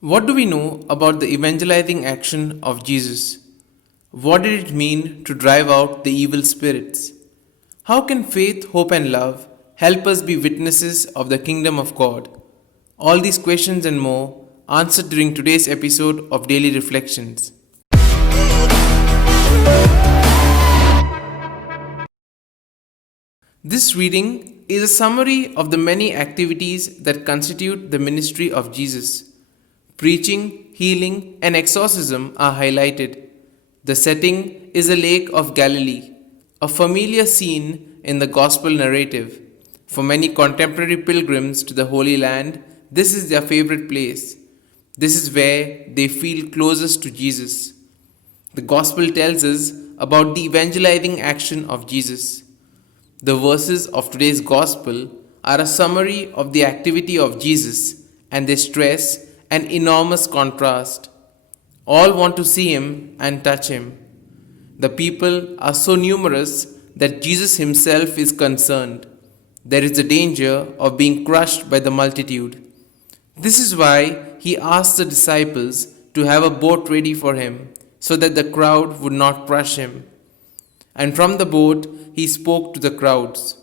What do we know about the evangelizing action of Jesus? What did it mean to drive out the evil spirits? How can faith, hope, and love help us be witnesses of the kingdom of God? All these questions and more answered during today's episode of Daily Reflections. This reading is a summary of the many activities that constitute the ministry of Jesus. Preaching, healing, and exorcism are highlighted. The setting is a lake of Galilee, a familiar scene in the gospel narrative. For many contemporary pilgrims to the Holy Land, this is their favorite place. This is where they feel closest to Jesus. The gospel tells us about the evangelizing action of Jesus. The verses of today's gospel are a summary of the activity of Jesus, and they stress an enormous contrast. All want to see him and touch him. The people are so numerous that Jesus himself is concerned. There is the danger of being crushed by the multitude. This is why he asked the disciples to have a boat ready for him, so that the crowd would not crush him. And from the boat he spoke to the crowds.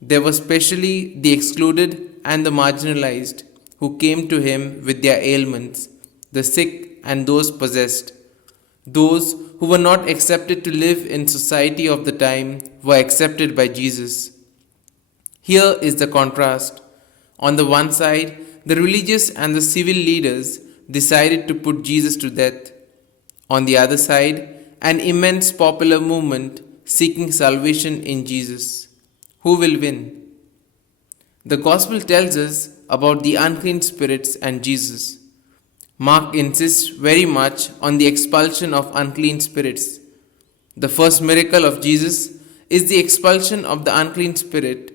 There were specially the excluded and the marginalized who came to him with their ailments, the sick and those possessed. Those who were not accepted to live in society of the time were accepted by Jesus. Here is the contrast. On the one side, the religious and the civil leaders decided to put Jesus to death. On the other side, an immense popular movement seeking salvation in Jesus. Who will win? The Gospel tells us about the unclean spirits and Jesus. Mark insists very much on the expulsion of unclean spirits. The first miracle of Jesus is the expulsion of the unclean spirit.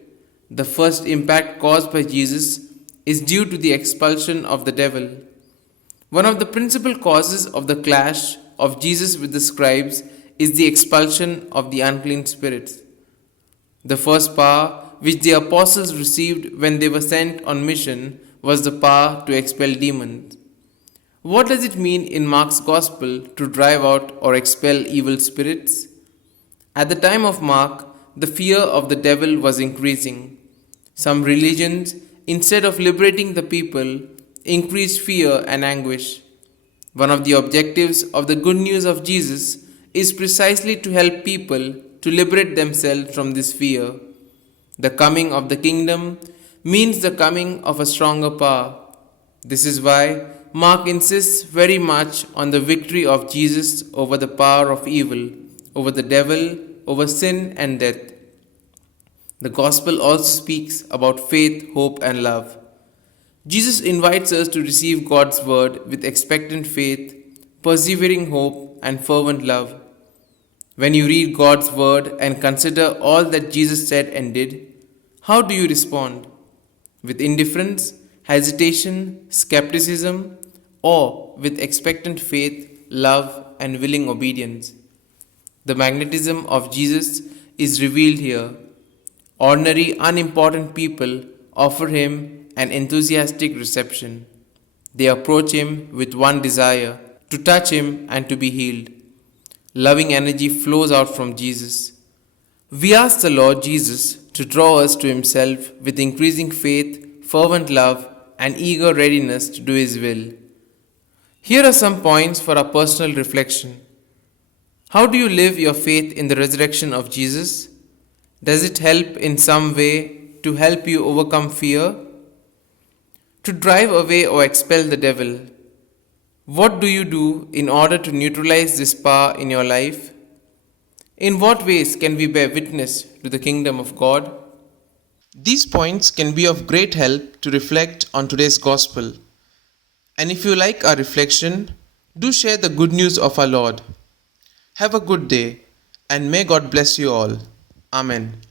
The first impact caused by Jesus is due to the expulsion of the devil. One of the principal causes of the clash of Jesus with the scribes is the expulsion of the unclean spirits. The first power which the apostles received when they were sent on mission was the power to expel demons. What does it mean in Mark's Gospel to drive out or expel evil spirits? At the time of Mark, the fear of the devil was increasing. Some religions, instead of liberating the people, increased fear and anguish. One of the objectives of the good news of Jesus is precisely to help people to liberate themselves from this fear. The coming of the kingdom means the coming of a stronger power. This is why Mark insists very much on the victory of Jesus over the power of evil, over the devil, over sin and death. The gospel also speaks about faith, hope, and love. Jesus invites us to receive God's word with expectant faith, persevering hope, and fervent love. When you read God's word and consider all that Jesus said and did, how do you respond? With indifference, hesitation, skepticism, or with expectant faith, love, and willing obedience? The magnetism of Jesus is revealed here. Ordinary, unimportant people offer him an enthusiastic reception. They approach him with one desire: to touch him and to be healed. Loving energy flows out from Jesus. We ask the Lord Jesus to draw us to himself with increasing faith, fervent love, and eager readiness to do his will. Here are some points for our personal reflection. How do you live your faith in the resurrection of Jesus? Does it help in some way to help you overcome fear? To drive away or expel the devil? What do you do in order to neutralize this power in your life? In what ways can we bear witness to the kingdom of God? These points can be of great help to reflect on today's gospel. And if you like our reflection, do share the good news of our Lord. Have a good day, and may God bless you all. Amen.